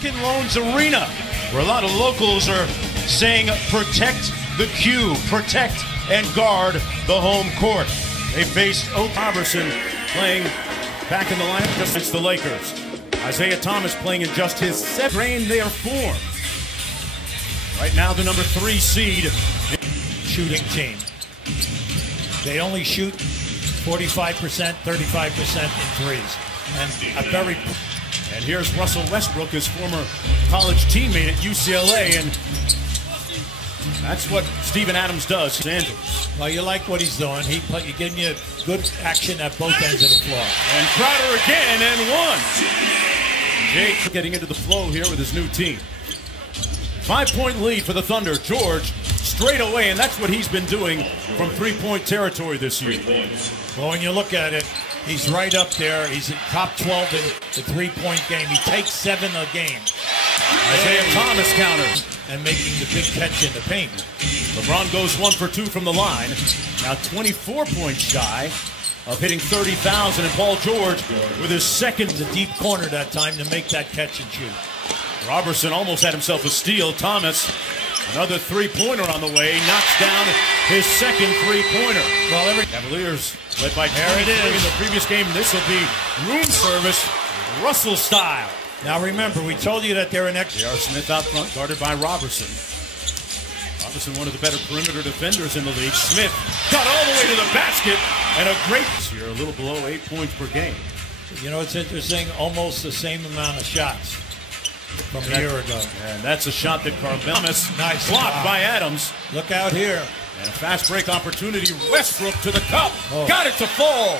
Quicken Loans Arena, where a lot of locals are saying protect the Q, protect and guard the home court. They faced Robertson playing back in the lineup just against the Lakers. Isaiah Thomas playing in just his seventh drain their form. Right now the number 3 seed. Shooting team. They only shoot 45%, 35% in threes. And here's Russell Westbrook, his former college teammate at UCLA, and that's what Steven Adams does. Los Angeles. Well, you like what he's doing. He gave you good action at both ends of the floor. And Crowder again, and one. Jake getting into the flow here with his new team. 5-point lead for the Thunder. George straight away, and that's what he's been doing from three-point territory this year. Well, when you look at it, he's right up there. He's in top 12 in the three-point game. He takes 7 a game. Isaiah Thomas counters. And making the big catch in the paint. LeBron goes 1 for 2 from the line. Now 24 points shy of hitting 30,000, and Paul George with his second. The deep corner that time to make that catch and shoot. Robertson almost had himself a steal. Thomas, another three-pointer on the way, knocks down his second three-pointer. Well, Cavaliers led by 23 in the previous game. This will be room service, Russell style. Now remember, we told you that they're an extra. J.R. Smith out front, guarded by Robertson. Robertson, one of the better perimeter defenders in the league. Smith got all the way to the basket, and a great here, a little below 8 points per game. You know, it's interesting, almost the same amount of shots from a year ago. And that's a shot that Carvelmus nice blocked by Adams. Look out here. And a fast break opportunity. Westbrook to the cup. Oh. Got it to fall.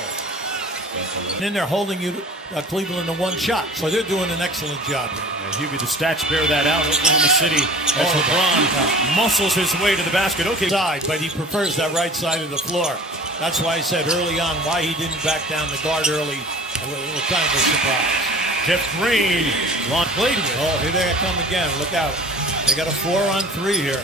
And then they're holding you, Cleveland, to 1 shot. So they're doing an excellent job. Yeah, Hughie, the stats bear that out. Oklahoma City as LeBron muscles his way to the basket. Okay. Side, but he prefers that right side of the floor. That's why I said early on why he didn't back down the guard early. A little kind of a surprise. Jeff Green, long played with. Oh, here they come again. Look out. They got a 4-on-3 here.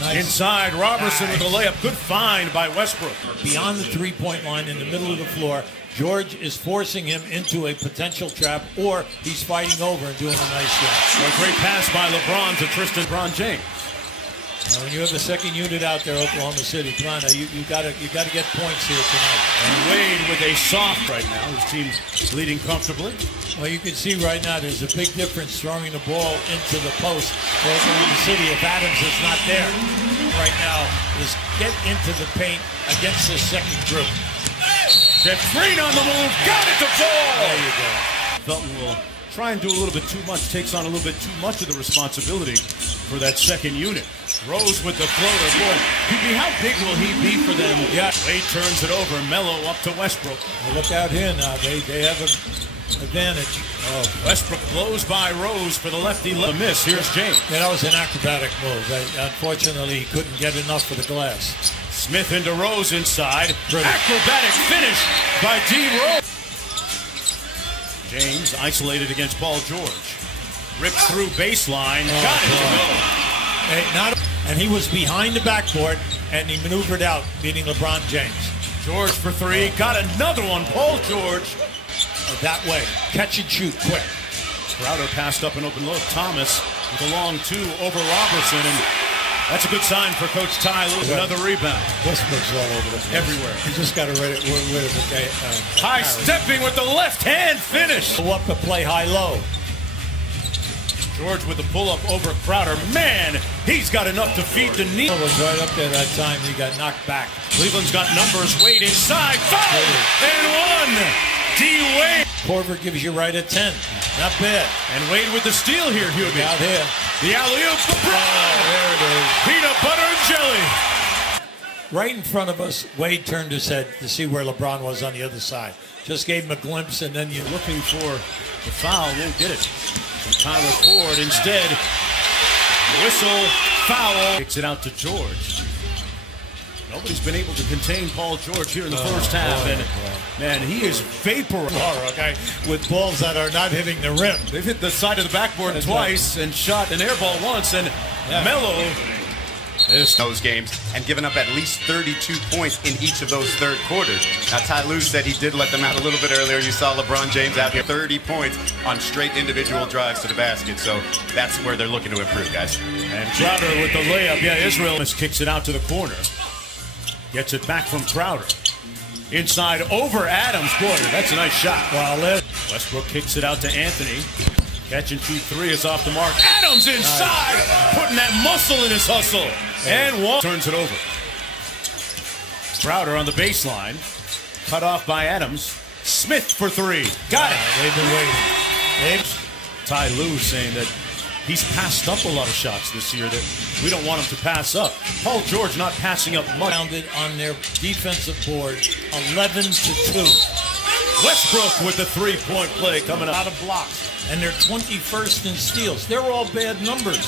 Nice. Inside, Robertson with a layup. Good find by Westbrook. Beyond the three-point line in the middle of the floor, George is forcing him into a potential trap, or he's fighting over and doing a nice job. A great pass by LeBron to LeBron James. Now, when you have the second unit out there, Oklahoma City, come on, you gotta get points here tonight. And Wade with a soft right now. His team leading comfortably. Well, you can see right now there's a big difference throwing the ball into the post for Oklahoma City if Adams is not there. Right now is get into the paint against the second group. Jeff Green on the move, got it to fall. There you go. Felton will try and do a little bit too much, takes on a little bit too much of the responsibility for that second unit. Rose with the floater. Boy, how big will he be for them? Yeah. Wade turns it over. Melo up to Westbrook. Well, look out here now. They have an advantage. Oh, Westbrook blows by Rose for the lefty. Miss. Here's James. Yeah, that was an acrobatic move. Unfortunately, he couldn't get enough for the glass. Smith into Rose inside. Acrobatic finish by D. Rose. James isolated against Paul George. Ripped through baseline. Got it to go. And he was behind the backboard, and he maneuvered out, beating LeBron James. George for 3. Got another one. Paul George. That way. Catch and shoot quick. Crowder passed up an open look. Thomas with a long 2 over Robertson, and that's a good sign for Coach Ty Lue. Another rebound. Westbrook's all over the place. Everywhere. He just got to rid of the high stepping with the left hand finish. Go up to play high-low. George with the pull-up over Crowder. Man, he's got enough to feed the knee. Was right up there that time. He got knocked back. Cleveland's got numbers. Wade inside. Foul! And 1. D. Wade. Korver gives you right at 10. Not bad. And Wade with the steal here, Hughie. Out here. The alley-oop. There it is. Peanut butter and jelly. Right in front of us, Wade turned his head to see where LeBron was on the other side. Just gave him a glimpse, and then you're looking for the foul. Won't get it. From Tyler Ford. Instead, whistle, foul. Kicks it out to George. Nobody's been able to contain Paul George here in the first half. And, man, he is vaporized. Okay, with balls that are not hitting the rim. They've hit the side of the backboard twice and shot an air ball once. And Melo those games and given up at least 32 points in each of those third quarters. Now, Ty Lue said he did let them out a little bit earlier. You saw LeBron James out here, 30 points on straight individual drives to the basket. So that's where they're looking to improve, guys. And Crowder with the layup. Yeah, Israel kicks it out to the corner. Gets it back from Crowder. Inside over Adams. Boy, that's a nice shot. Well, Westbrook kicks it out to Anthony. Catch and shoot three is off the mark. Adams inside, putting that muscle in his hustle. And one turns it over. Crowder on the baseline. Cut off by Adams. Smith for three. Got it. They've been waiting. Ty Lue saying that he's passed up a lot of shots this year that we don't want him to pass up. Paul George not passing up much. Rounded on their defensive board, 11-2. Westbrook with the three-point play coming up. Out of blocks. And they're 21st in steals. They're all bad numbers.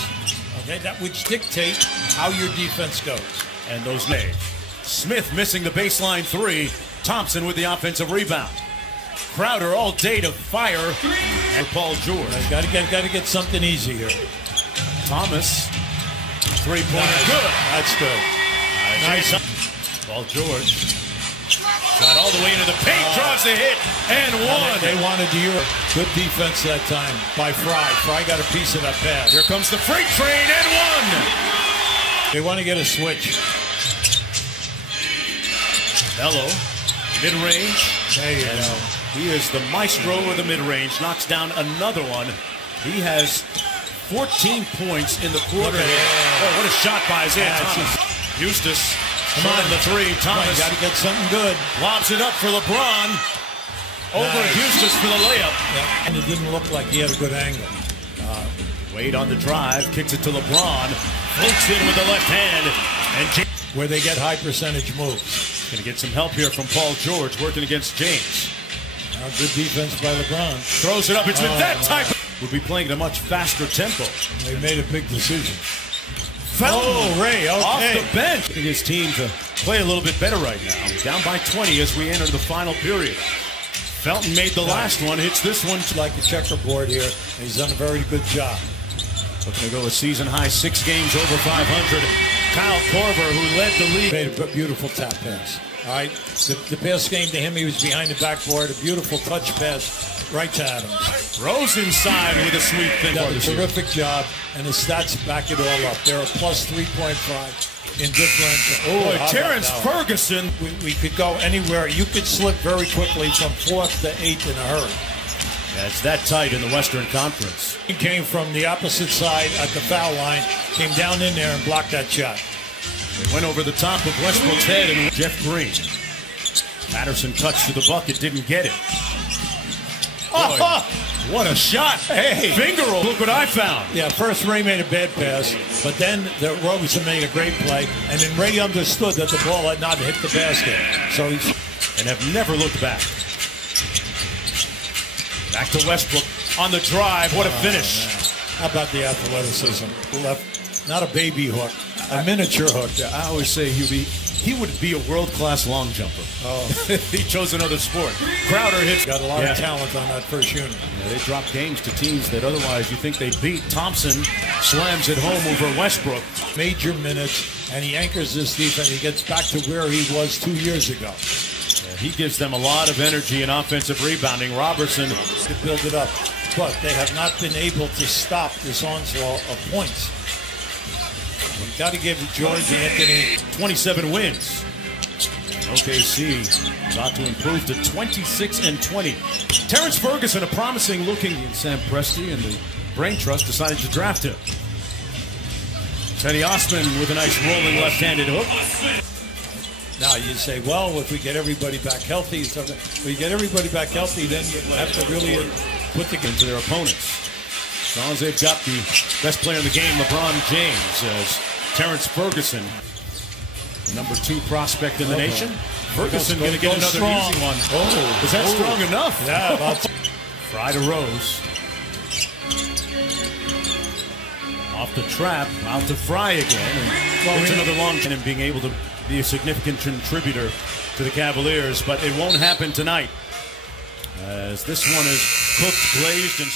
Okay, that which dictate how your defense goes. And those made. Smith missing the baseline three. Thompson with the offensive rebound. Crowder all day to fire. And Paul George. Got to get something easy here. Thomas, three-pointer, good. That's good. Nice. Paul George. Got all the way into the paint, draws the hit, and one. They wanted the Euro. Good defense that time by Fry. Fry got a piece of that pass. Here comes the freight train, and one. They want to get a switch. Bello, mid-range. There you go. He is the maestro of the mid-range, knocks down another one. He has 14 points in the quarter. Oh, what a shot by Isaiah Thomas. Eustace. Come on, the three. Thomas got to get something good. Lobs it up for LeBron. Over Eustace for the layup. Yeah. And it didn't look like he had a good angle. Wade on the drive, kicks it to LeBron. Floats in with the left hand. And where they get high percentage moves. Going to get some help here from Paul George working against James. Good defense by LeBron. Throws it up. It's with that type of... We'll be playing at a much faster tempo. They made a big decision. Felton, Ray, okay. Off the bench. His team to play a little bit better right now. Down by 20 as we enter the final period. Felton made the last one, hits this one. Like a checkerboard here. He's done a very good job. Looking to go a season-high 6 games over 500. Kyle Korver, who led the league. Made a beautiful tap pass. All right, the pass came to him. He was behind the backboard. A beautiful touch pass right to Adams. Rose inside with a sweep. Done a terrific job, and the stats back it all up. They're a plus 3.5 in differential. Oh, Terrence Ferguson. We could go anywhere. You could slip very quickly from 4th to 8th in a hurry. Yeah, it's that tight in the Western Conference. He came from the opposite side at the foul line, came down in there and blocked that shot. They went over the top of Westbrook's head and Jeff Green. Patterson cuts to the bucket, didn't get it. Oh, what a shot. Hey, finger roll. Look what I found. Yeah, first Ray made a bad pass, but then Robinson made a great play, and then Ray understood that the ball had not hit the basket. So he's... And have never looked back. Back to Westbrook on the drive. What a finish. Man. How about the athleticism? Left, not a baby hook, a miniature hook. Yeah, I always say he would be a world-class long jumper. Oh. He chose another sport. Crowder hits. Got a lot of talent on that first unit. Yeah, they drop games to teams that otherwise you think they beat. Thompson slams it home over Westbrook. Major minutes, and he anchors this defense. He gets back to where he was 2 years ago. He gives them a lot of energy and offensive rebounding. Robertson to build it up, but they have not been able to stop this onslaught of points. We've got to give George Anthony 27 wins. And OKC about to improve to 26-20. Terrence Ferguson, a promising looking, and Sam Presti and the Brain Trust decided to draft him. Teddy Osman with a nice rolling left-handed hook. Now you say, well, if we get everybody back healthy, if we get everybody back healthy, then you have to really put the game to their opponents. As long as they've got the best player in the game, LeBron James, as Terrence Ferguson, number 2 prospect in the nation. Ferguson going to get another easy one. Oh, is that strong enough? Yeah. Fry to Rose. Off the trap, out to Fry again. And there's another long and being able to be a significant contributor to the Cavaliers, but it won't happen tonight, as this one is cooked, glazed, and